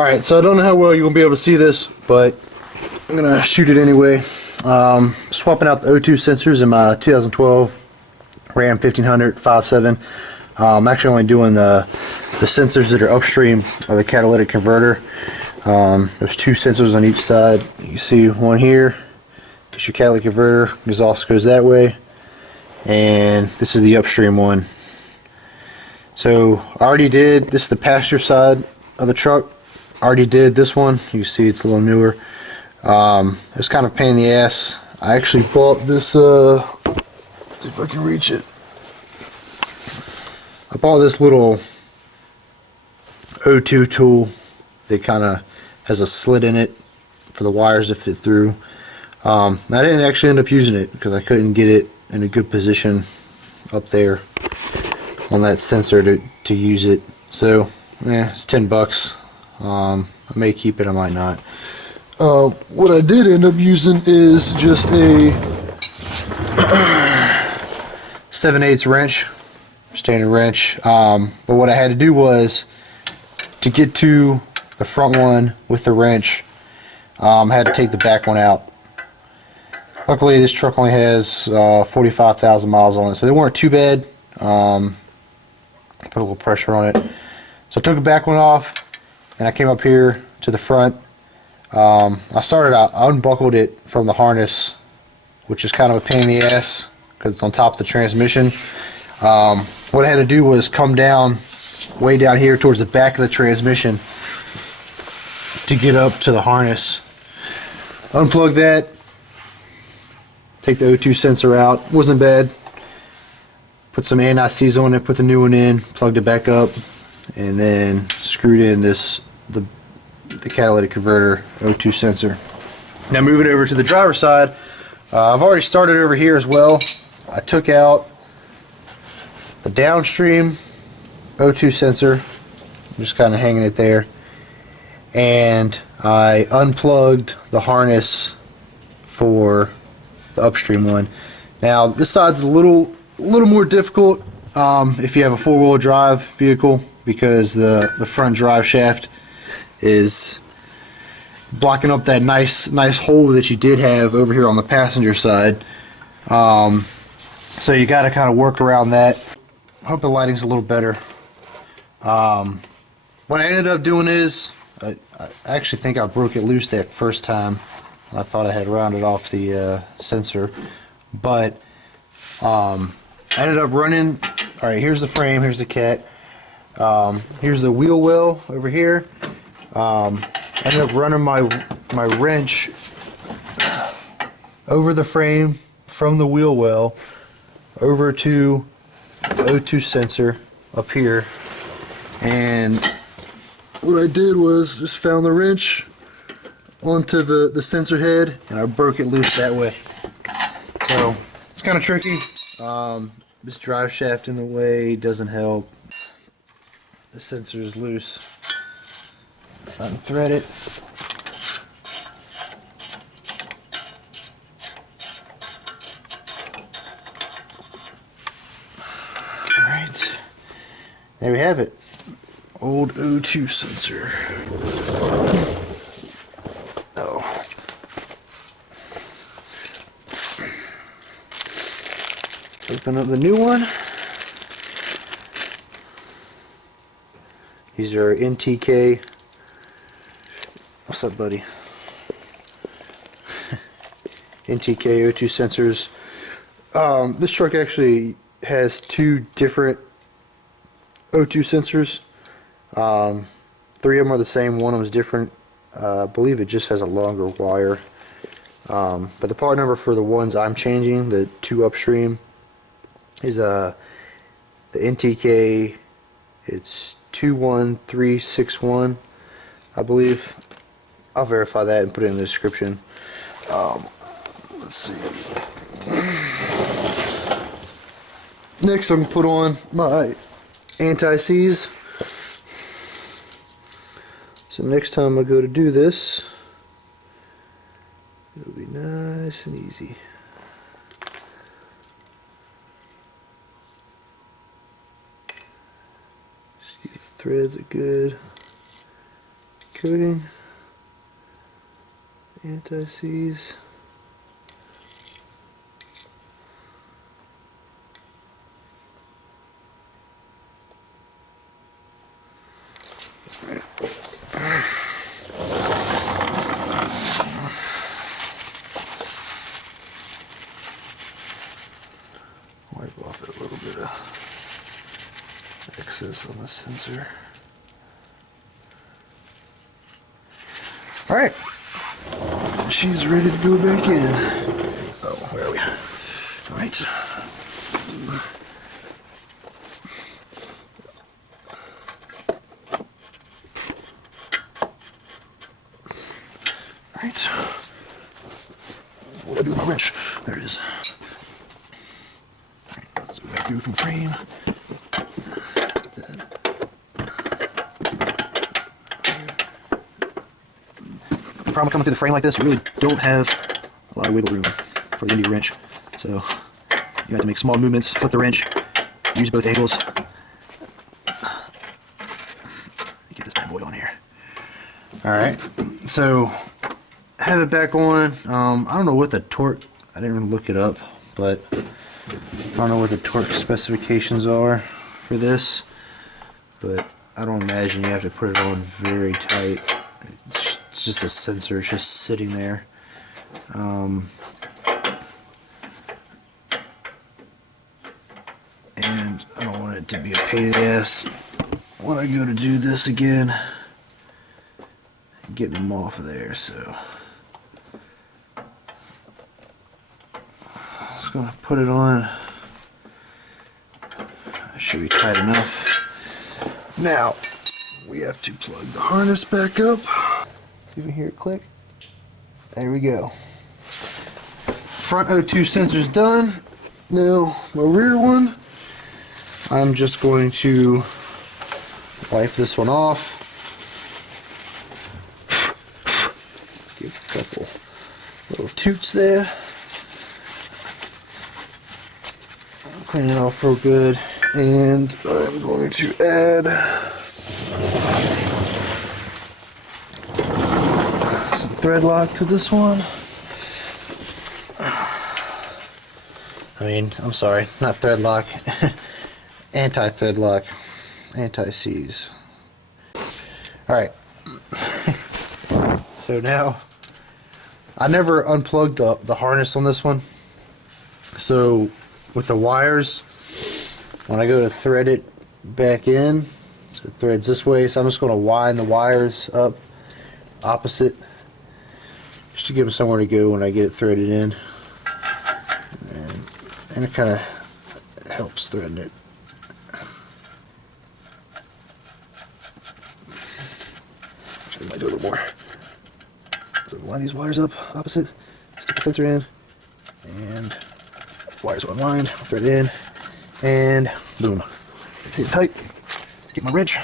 Alright, so I don't know how well you're going to be able to see this, but I'm going to shoot it anyway. Swapping out the O2 sensors in my 2012 Ram 1500 5.7. I'm actually only doing the sensors that are upstream of the catalytic converter. There's two sensors on each side. You can see one here. It's your catalytic converter. Exhaust goes that way. And this is the upstream one. So I already did, this is the passenger side of the truck. I already did this one. You see it's a little newer. It's kind of a pain in the ass. I actually bought this, let's see if I can reach it. I bought this little O2 tool that kind of has a slit in it for the wires to fit through. I didn't actually end up using it because I couldn't get it in a good position up there on that sensor to use it. So yeah, it's 10 bucks. I may keep it, I might not. What I did end up using is just a 7/8 wrench, standard wrench. But what I had to do was, to get to the front one with the wrench, I had to take the back one out. Luckily this truck only has 45,000 miles on it, so they weren't too bad. Put a little pressure on it. So I took the back one off and I came up here to the front. I unbuckled it from the harness, which is kind of a pain in the ass because it's on top of the transmission. What I had to do was come down way down here towards the back of the transmission to get up to the harness. Unplug that, take the O2 sensor out. Wasn't bad. Put some anti-seize on it, put the new one in, plugged it back up, and then screwed in the catalytic converter O2 sensor. Now moving over to the driver's side, I've already started over here as well. I took out the downstream O2 sensor, I'm just kind of hanging it there, and I unplugged the harness for the upstream one. Now this side's a little more difficult if you have a four-wheel drive vehicle, because the front drive shaft is blocking up that nice hole that you did have over here on the passenger side. So you got to kind of work around that. Hope the lighting's a little better. What I ended up doing is, I actually think I broke it loose that first time. I thought I had rounded off the sensor, but I ended up running. Alright, here's the frame, here's the cat. Here's the wheel well over here. I ended up running my wrench over the frame from the wheel well over to the O2 sensor up here, and what I did was just found the wrench onto the sensor head and I broke it loose that way. So it's kind of tricky. This drive shaft in the way doesn't help. The sensor is loose. Unthread it. Alright, there we have it. Old O2 sensor. Oh. Open up the new one. These are NTK. What's up, buddy? NTK O2 sensors. This truck actually has two different O2 sensors. 3 of them are the same, one of them is different. I believe it just has a longer wire. But the part number for the ones I'm changing, the 2 upstream, is the NTK. It's 21361, I believe. I'll verify that and put it in the description. Let's see. Next, I'm going to put on my anti-seize. So next time I go to do this, it'll be nice and easy. See, the threads are good. coating, anti-seize. Wipe off a little bit of excess on the sensor. Alright, she's ready to go back in. Oh, where are we? Alright. Alright. What do I do with my wrench? There it is. Alright, let's go back through from the frame. The problem coming through the frame like this, you really don't have a lot of wiggle room for the end of your wrench. So you have to make small movements, flip the wrench, use both angles. Get this bad boy on here. Alright, so have it back on. I don't know what the torque, I didn't really look it up, but I don't know what the torque specifications are for this, but I don't imagine you have to put it on very tight. It's just a sensor, it's just sitting there. And I don't want it to be a pain in the ass when I go to do this again, getting them off of there. So I'm just going to put it on. That should be tight enough. Now we have to plug the harness back up. See if you hear it click. There we go. Front O2 sensor's done. Now my rear one, I'm just going to wipe this one off. Give a couple little toots there. Clean it off real good, and I'm going to add some thread lock to this one. I mean, I'm sorry, not thread lock, anti-thread lock, anti-seize. Alright, so now, I never unplugged the harness on this one, so with the wires, when I go to thread it back in, so it threads this way, so I'm just going to wind the wires up opposite, just to give them somewhere to go when I get it threaded in. And it kind of helps threading it. Actually, I might do a little more. So line these wires up opposite, stick the sensor in, and wires will unwind, I'll thread it in, and boom. Take it tight, get my wrench.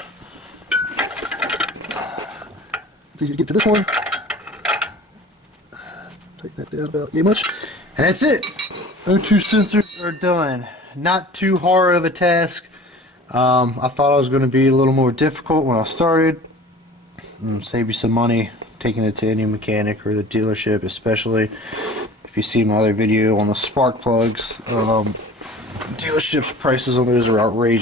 It's easy to get to this one. Tighten that down about much, and that's it. O2 sensors are done. Not too hard of a task. I thought it was going to be a little more difficult when I started. Save you some money taking it to any mechanic or the dealership, especially if you see my other video on the spark plugs. Dealerships' prices on those are outrageous.